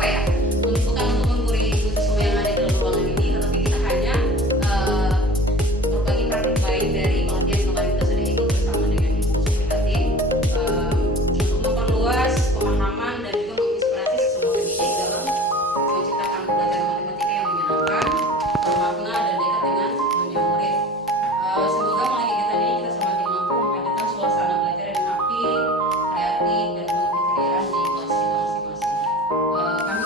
apa ya? Bukan untuk menggurui semua yang ada di dalam ruangan ini, tetapi kita hanya berbagi praktik baik dari pengertian kemarin kita sudah ikut bersama dengan Ibu Suprihatin untuk memperluas pemahaman dan juga menginspirasi semua pendidik dalam menciptakan pelajaran matematika yang menyenangkan, bermakna dan dekat dengan dunia murid. Semoga melalui kegiatan ini kita semakin mampu menghadirkan suasana belajar yang api, kreatif, dan penuh keceriaan di kelas kita masing-masing. Kami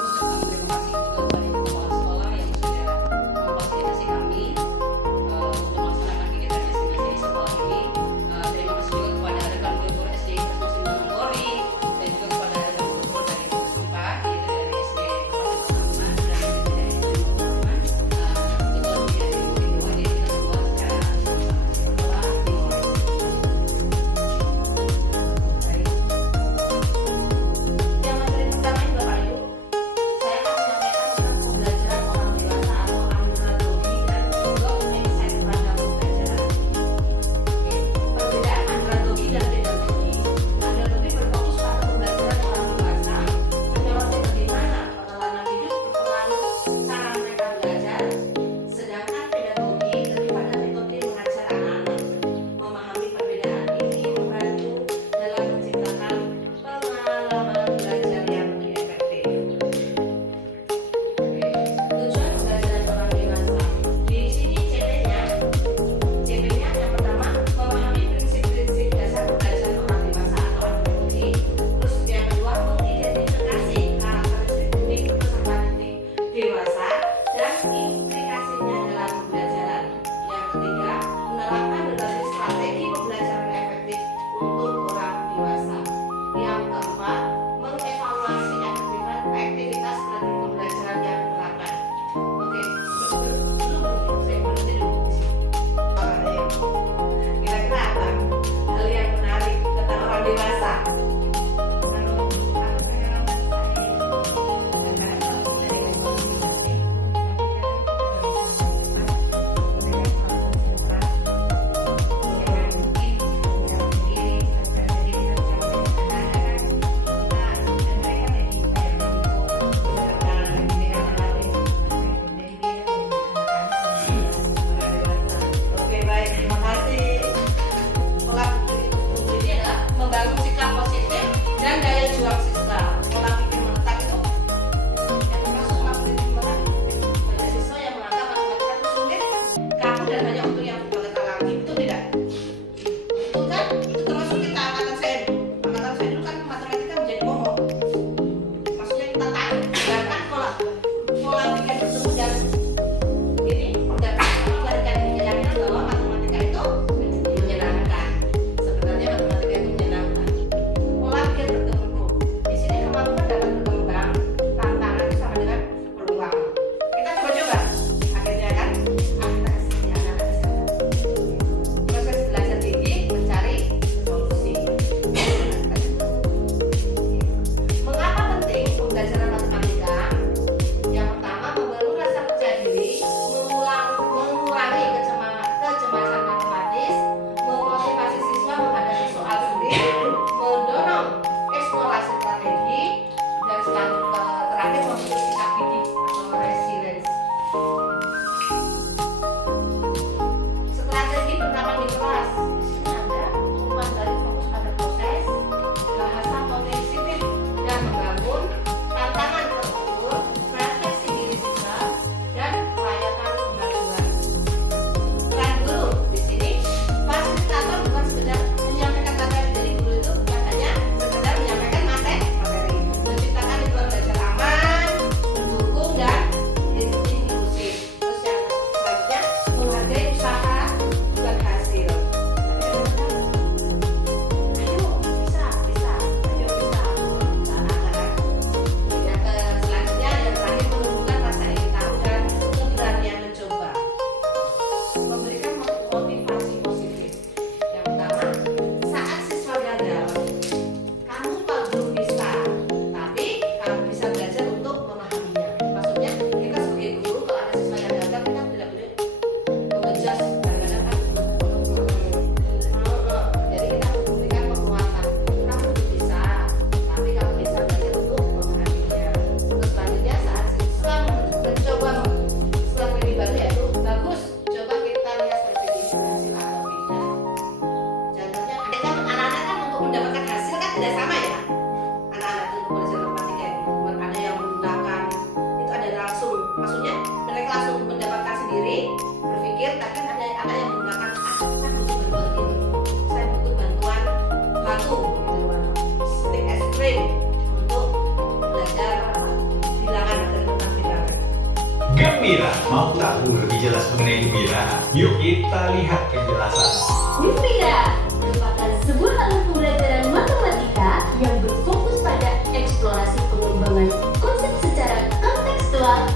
gembira. Mau tahu lebih jelas mengenai gembira? Yuk kita lihat penjelasan. Gembira merupakan sebuah alat pembelajaran matematika yang berfokus pada eksplorasi pengembangan konsep secara kontekstual.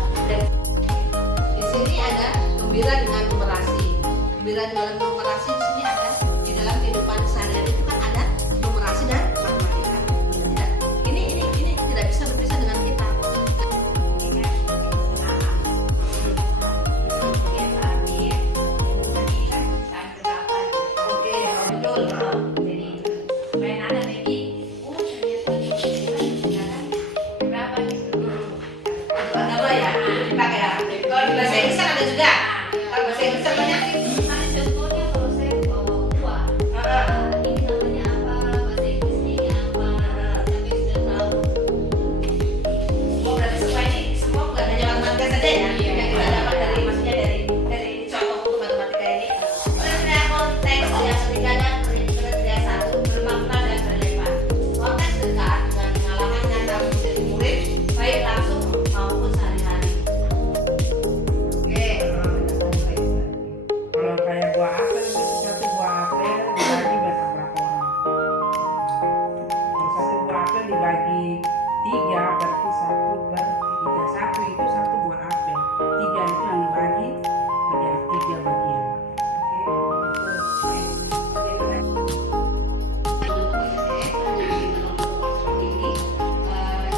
Di sini ada gembira dengan numerasi. Gembira dalam numerasi di sini ada di dalam kehidupan sehari-hari itu kan ada numerasi dan matematika. Tidak, ini tidak bisa berpisah dengan kita. Oke, betul. Ada apa ya? Dipakai ya. Kalau di bahasa Inggris kan ada juga. Kalau bahasa Inggris contohnya semua berarti semua ini semua bukan hanya matematika saja ya. Yang kita dapat dari maksudnya dari contoh untuk matematika ini. Kriteria konteks yang ketiganya kriteria satu bermakna dan relevan. Konteks dekat dengan pengalaman nyata menjadi murid baik langsung maupun sehari-hari. Oke. Kalau kayak buah apel itu satu buah apel dibagi berapa orang? Kalau satu buah apel dibagi 3 berarti 1 per 3. Satu itu satu buah apel. 3 itu yang dibagi menjadi 3 bagian.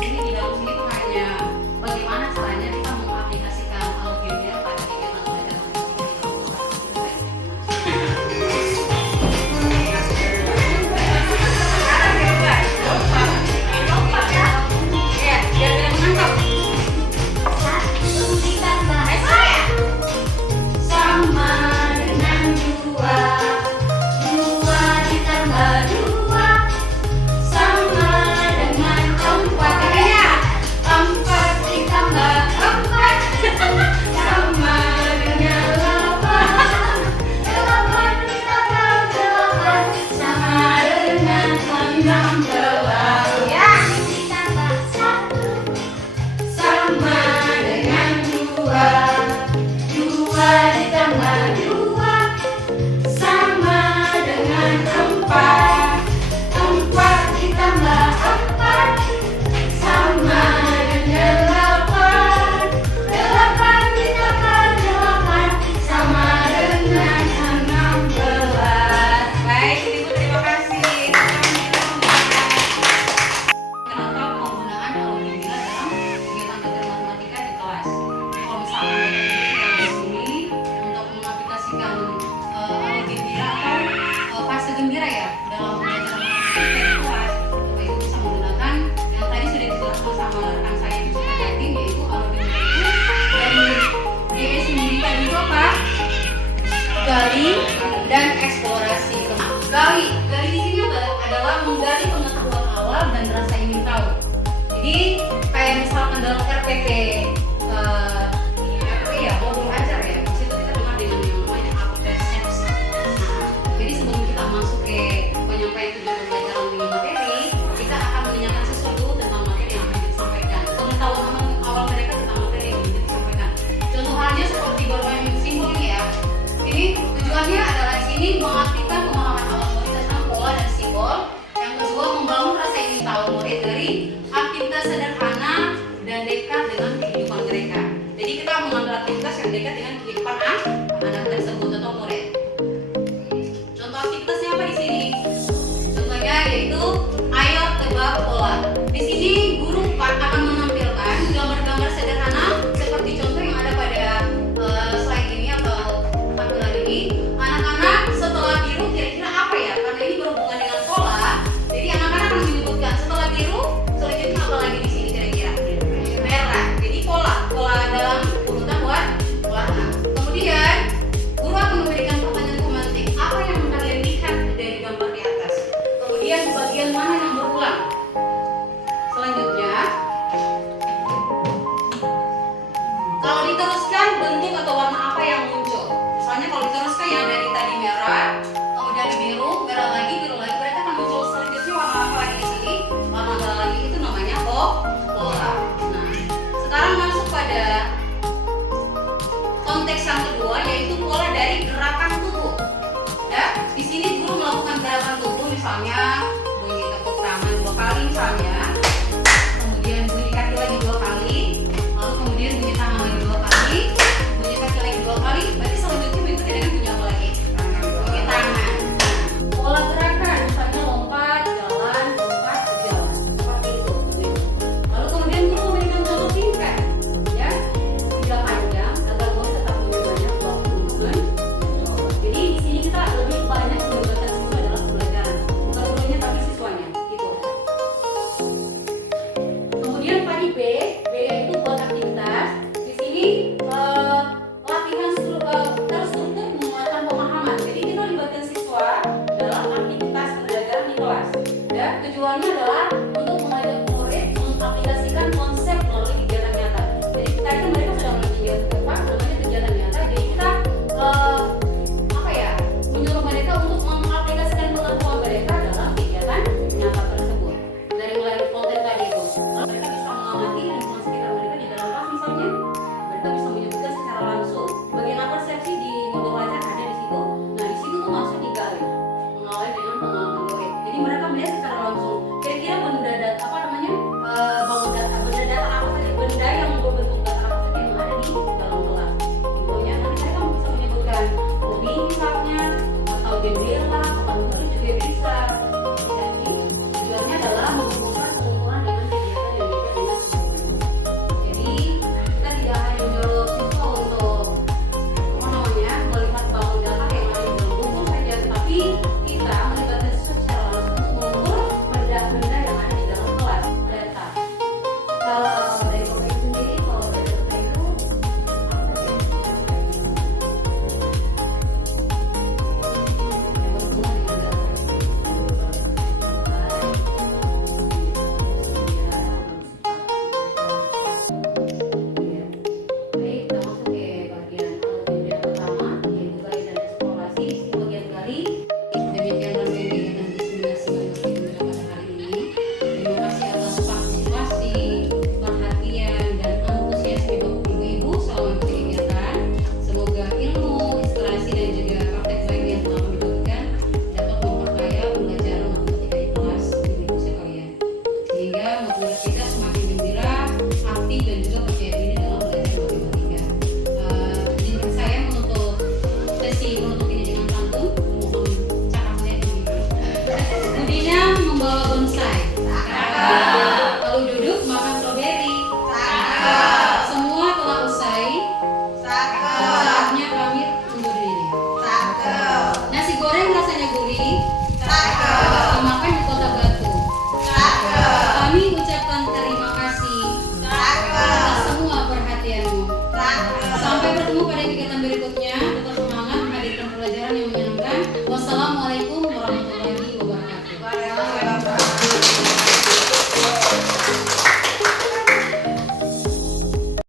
Ini di dalam sini tuh hanya bagaimana caranya kita mengaplikasikan algebra pada kegiatan belajar matematika. Ya, biar kita menangkap. Satu ditambah Sama dengan 2, 2 ditambah 2 sama dengan 4. Ya, 4 ditambah 4 sama dengan 8. 8 ditambah 8 sama dengan 16. Ya, ditambah 1 sama dengan 2, 2 ditambah 2 sama dengan 4. 4 ditambah 4 sama dengan 8. 8 ditambah 8 sama dengan 16. Baik, Ibu, terima kasih. Kenapa penggunaan algebra dalam kegiatan belajar matematika di kelas? Kalau misalkan di sini untuk mengaplikasikan algebra atau fase gembira ya dalam belajar matematika di kelas, Bapak Ibu bisa menggunakan yang tadi sudah dijelaskan sama rekan saya itu Yatin, yaitu algebra itu dari DE sendiri tadi itu apa? Gali dan eksplorasi. Gali di sini adalah menggali pengetahuan awal dan rasa ingin tahu. Jadi kayak misalkan dalam RPP ya mau belajar ya, di situ kita dengar dengan yang namanya apresiasi. Jadi sebelum kita masuk ke penyampaian tujuan pembelajaran dengan materi, kita akan menanyakan sesuatu tentang materi yang akan disampaikan. Pengetahuan awal mereka tentang materi yang akan disampaikan. Contoh halnya seperti bermain simbol ini ya. Ini tujuannya adalah di sini mengaktifkan pemahaman awal murid tentang pola dan simbol. Yang kedua, membangun rasa ingin tahu murid dari aktivitas sederhana dan dekat dengan kehidupan mereka. Jadi kita mengambil aktivitas yang dekat dengan kehidupan anak tersebut atau murid. Contoh aktivitasnya apa di sini? Contohnya yaitu ayo tebak pola. Di sini guru akan menampilkan gambar-gambar sederhana seperti contoh yang ada pada slide ini atau tampilan ini. Anak-anak setelah biru kira-kira apa ya? Karena ini berhubungan dengan pola, jadi anak-anak akan menyebutkan setelah biru selanjutnya apa lagi di sini kira-kira? Merah. Jadi pola dalam urutan warna. Kemudian guru akan memberikan Kalau dari Bapak sendiri, kalau bercerita itu apa sih? Yang berhubungan dengan baik, kita masuk ke bagian pertama, yaitu gali dan eksplorasi. Di bagian gali, Demikian rangkaian kegiatan diseminasi manfaat gembira pada hari ini. Terima kasih atas partisipasi, perhatian, dan antusiasme Bapak Ibu selama mengikuti kegiatan. Semoga ilmu, inspirasi, dan juga praktek baik yang telah kami bagikan dapat memperkaya pembelajaran matematika di kelas Ibu sekalian. Sehingga membuat kita semakin gembira, aktif, dan juga percaya diri dalam belajar matematika. Izinkan saya menutup sesi penutup ini dengan pantun. Mohon cakapnya ibu. Budinya membawa bonsai. Lalu duduk makan stroberi. Semua telah usai. Saatnya kami undur diri. Nasi goreng rasanya gurih. Dimakan di Kota Batu. Kami ucapkan terima kasih atas semua perhatianmu. Sampai bertemu pada kegiatan berikutnya. Tetap semangat menghadirkan pelajaran yang menyenangkan. Wassalamualaikum